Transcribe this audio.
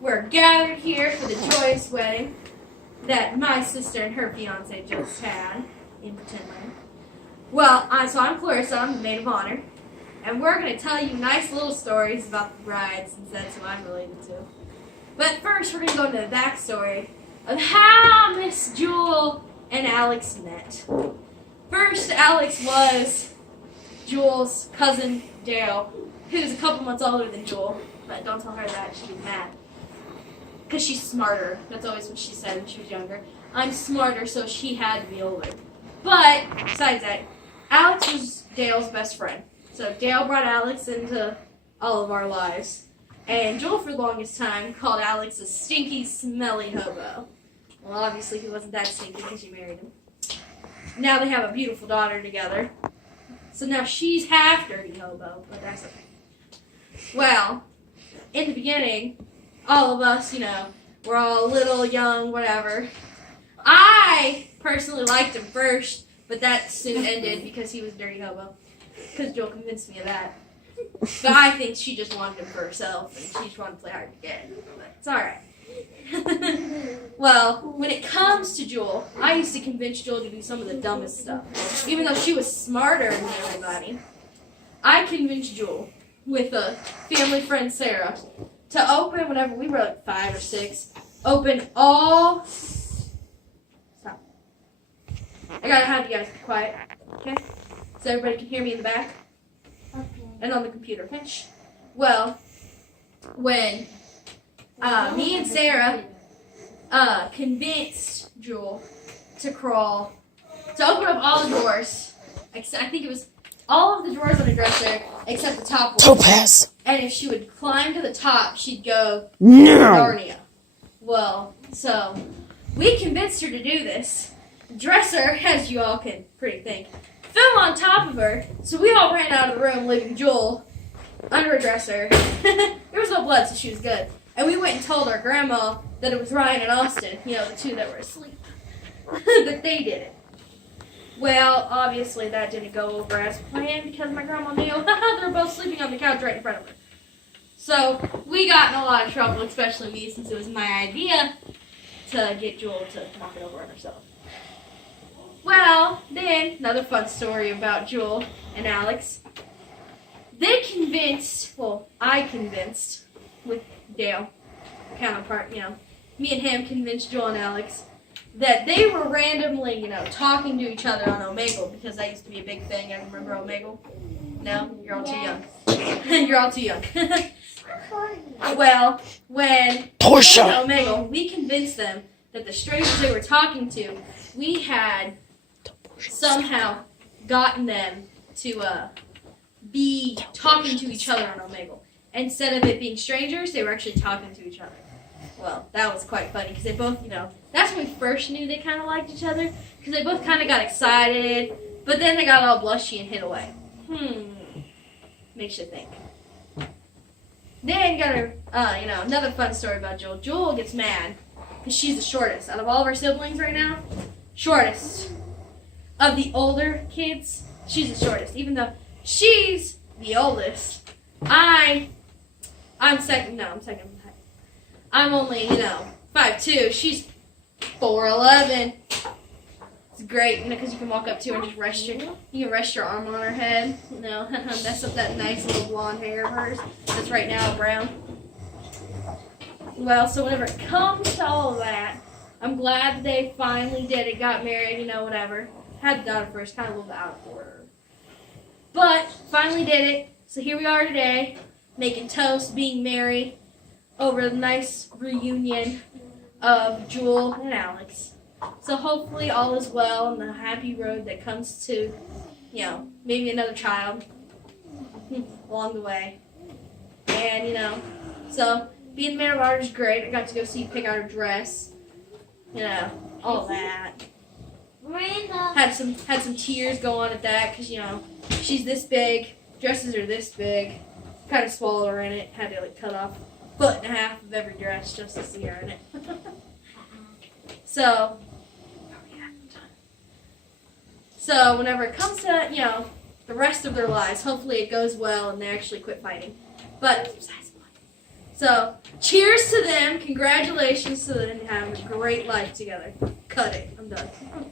We're gathered here for the joyous wedding that my sister and her fiance just had in Pretend Land. Well, I'm Clarissa, I'm the maid of honor, and we're going to tell you nice little stories about the bride since that's who I'm related to. But first, we're going to go into the backstory of how Miss Jewel and Alex met. First, Alex was Jewel's cousin, Daryl, who's a couple months older than Jewel, but don't tell her that, she'll be mad. Because she's smarter. That's always what she said when she was younger. I'm smarter, so she had to be older. But, besides that, Alex was Dale's best friend. So Dale brought Alex into all of our lives. And Joel, for the longest time, called Alex a stinky, smelly hobo. Well, obviously he wasn't that stinky because she married him. Now they have a beautiful daughter together. So now she's half dirty hobo, but that's okay. Well, in the beginning, all of us, we're all little, young, whatever. I personally liked him first, but that soon ended because he was a dirty hobo. Because Joel convinced me of that. But I think she just wanted him for herself, and she just wanted to play hard to get. But it's alright. Well, when it comes to Jewel, I used to convince Jewel to do some of the dumbest stuff. Even though she was smarter than everybody, I convinced Jewel, with a family friend Sarah, to open, whenever we were like 5 or 6, open all... Stop. I gotta have you guys be quiet, okay? So everybody can hear me in the back. Okay. And on the computer, okay? Well, when me and Sarah convinced Jewel to open up all the drawers, I think it was all of the drawers on the dresser except the top one. Topaz. And if she would climb to the top, she'd go No. Narnia. Well, so we convinced her to do this. The dresser, as you all can pretty think, fell on top of her, so we all ran out of the room, leaving Jewel under a dresser. There was no blood, so she was good. And we went and told our grandma that it was Ryan and Austin, the two that were asleep, that they did it. Well, obviously that didn't go over as planned because my grandma knew they're both sleeping on the couch right in front of her. So we got in a lot of trouble, especially me, since it was my idea to get Jewel to knock it over on herself. Well, then, another fun story about Jewel and Alex. I convinced, with Dale, counterpart, me and him convinced Jewel and Alex that they were randomly, talking to each other on Omegle, because that used to be a big thing. I remember Omegle. No? You're all too young. You're all too young. Well, when Portia. on Omegle, we convinced them that the strangers they were talking to, we had somehow gotten them to be talking to each other on Omegle. Instead of it being strangers, they were actually talking to each other. Well, that was quite funny because they both, that's when we first knew they kind of liked each other because they both kind of got excited, but then they got all blushy and hid away. Makes you think. Then you got another fun story about Jewel. Jewel gets mad because she's the shortest. Out of all of our siblings right now, shortest. Of the older kids, she's the shortest. Even though she's the oldest, I'm second. No, I'm second. I'm only, 5'2". She's 4'11". It's great, because you can walk up to her and just rest your arm on her head. Mess up that nice little blonde hair of hers that's right now brown. Well, so whenever it comes to all of that, I'm glad they finally did it, got married, whatever. Had the daughter first, kind of a little bit out of order. But finally did it, so here we are today, making toast, being married, over the nice reunion of Jewel and Alex. So hopefully all is well on the happy road that comes to, maybe another child along the way. And, so being maid of honor is great. I got to go see you pick out her dress, all that. Had some tears go on at that because, she's this big, dresses are this big, kind of swallowed her in it, had to cut off a foot and a half of every dress just to see her in it. So whenever it comes to, the rest of their lives, hopefully it goes well and they actually quit fighting. But So, cheers to them. Congratulations to them. Have a great life together. Cut it. I'm done.